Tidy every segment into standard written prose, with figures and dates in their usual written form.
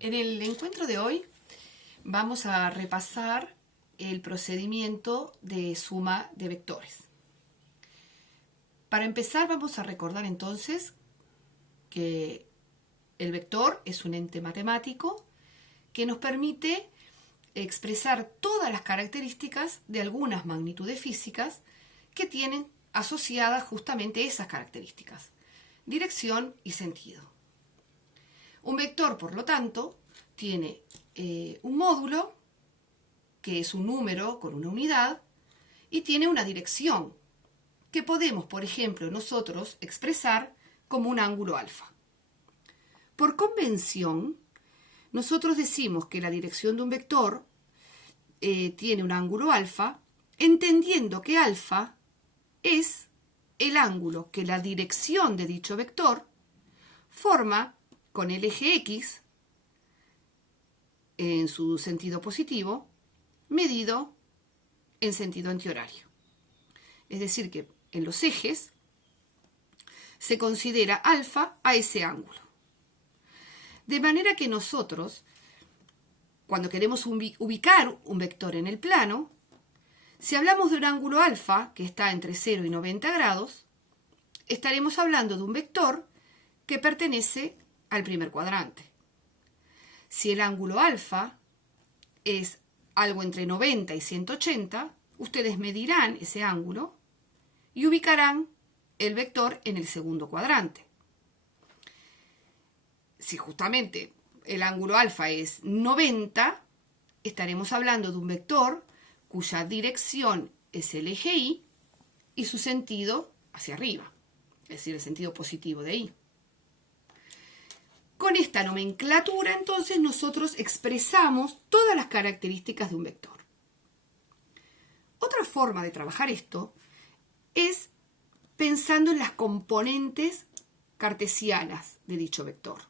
En el encuentro de hoy vamos a repasar el procedimiento de suma de vectores. Para empezar vamos a recordar entonces que el vector es un ente matemático que nos permite expresar todas las características de algunas magnitudes físicas que tienen asociadas justamente esas características: dirección y sentido. Un vector, por lo tanto, tiene un módulo, que es un número con una unidad, y tiene una dirección, que podemos, por ejemplo, nosotros expresar como un ángulo alfa. Por convención, nosotros decimos que la dirección de un vector tiene un ángulo alfa, entendiendo que alfa es el ángulo que la dirección de dicho vector forma con el eje X en su sentido positivo, medido en sentido antihorario. Es decir, que en los ejes se considera alfa a ese ángulo. De manera que nosotros, cuando queremos ubicar un vector en el plano, si hablamos de un ángulo alfa que está entre 0 y 90 grados, estaremos hablando de un vector que pertenece al primer cuadrante. Si el ángulo alfa es algo entre 90 y 180, ustedes medirán ese ángulo y ubicarán el vector en el segundo cuadrante. Si justamente el ángulo alfa es 90, estaremos hablando de un vector cuya dirección es el eje Y y su sentido hacia arriba, es decir, el sentido positivo de Y. Con esta nomenclatura, entonces, nosotros expresamos todas las características de un vector. Otra forma de trabajar esto es pensando en las componentes cartesianas de dicho vector.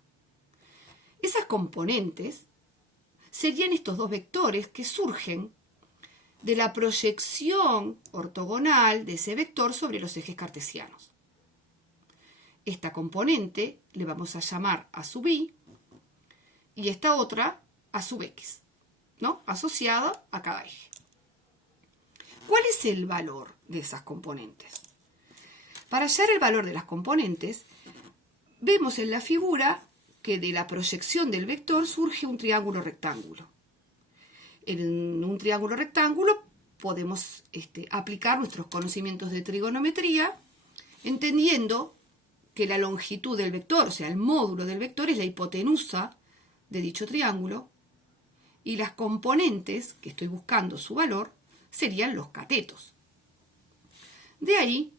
Esas componentes serían estos dos vectores que surgen de la proyección ortogonal de ese vector sobre los ejes cartesianos. Esta componente le vamos a llamar A sub I y esta otra A sub X, ¿no? Asociada a cada eje. ¿Cuál es el valor de esas componentes? Para hallar el valor de las componentes, vemos en la figura que de la proyección del vector surge un triángulo rectángulo. En un triángulo rectángulo podemos aplicar nuestros conocimientos de trigonometría, entendiendo que la longitud del vector, o sea, el módulo del vector, es la hipotenusa de dicho triángulo, y las componentes, que estoy buscando su valor, serían los catetos. De ahí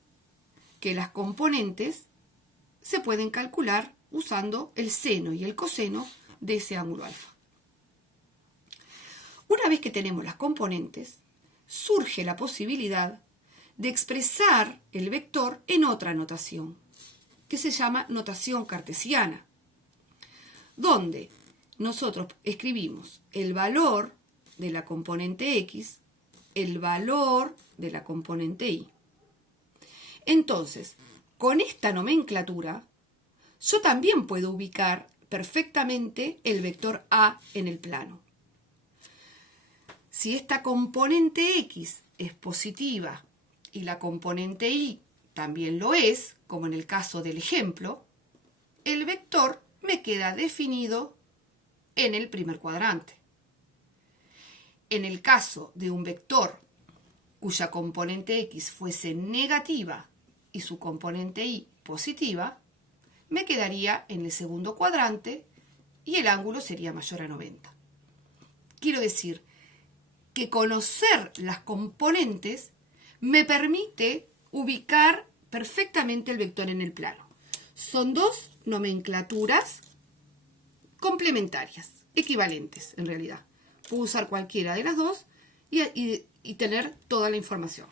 que las componentes se pueden calcular usando el seno y el coseno de ese ángulo alfa. Una vez que tenemos las componentes, surge la posibilidad de expresar el vector en otra notación, que se llama notación cartesiana, donde nosotros escribimos el valor de la componente X, el valor de la componente Y. Entonces, con esta nomenclatura, yo también puedo ubicar perfectamente el vector A en el plano. Si esta componente X es positiva y la componente Y también lo es, como en el caso del ejemplo, el vector me queda definido en el primer cuadrante. En el caso de un vector cuya componente X fuese negativa y su componente Y positiva, me quedaría en el segundo cuadrante y el ángulo sería mayor a 90. Quiero decir que conocer las componentes me permite ubicar perfectamente el vector en el plano. Son dos nomenclaturas complementarias, equivalentes en realidad. Puedo usar cualquiera de las dos y tener toda la información.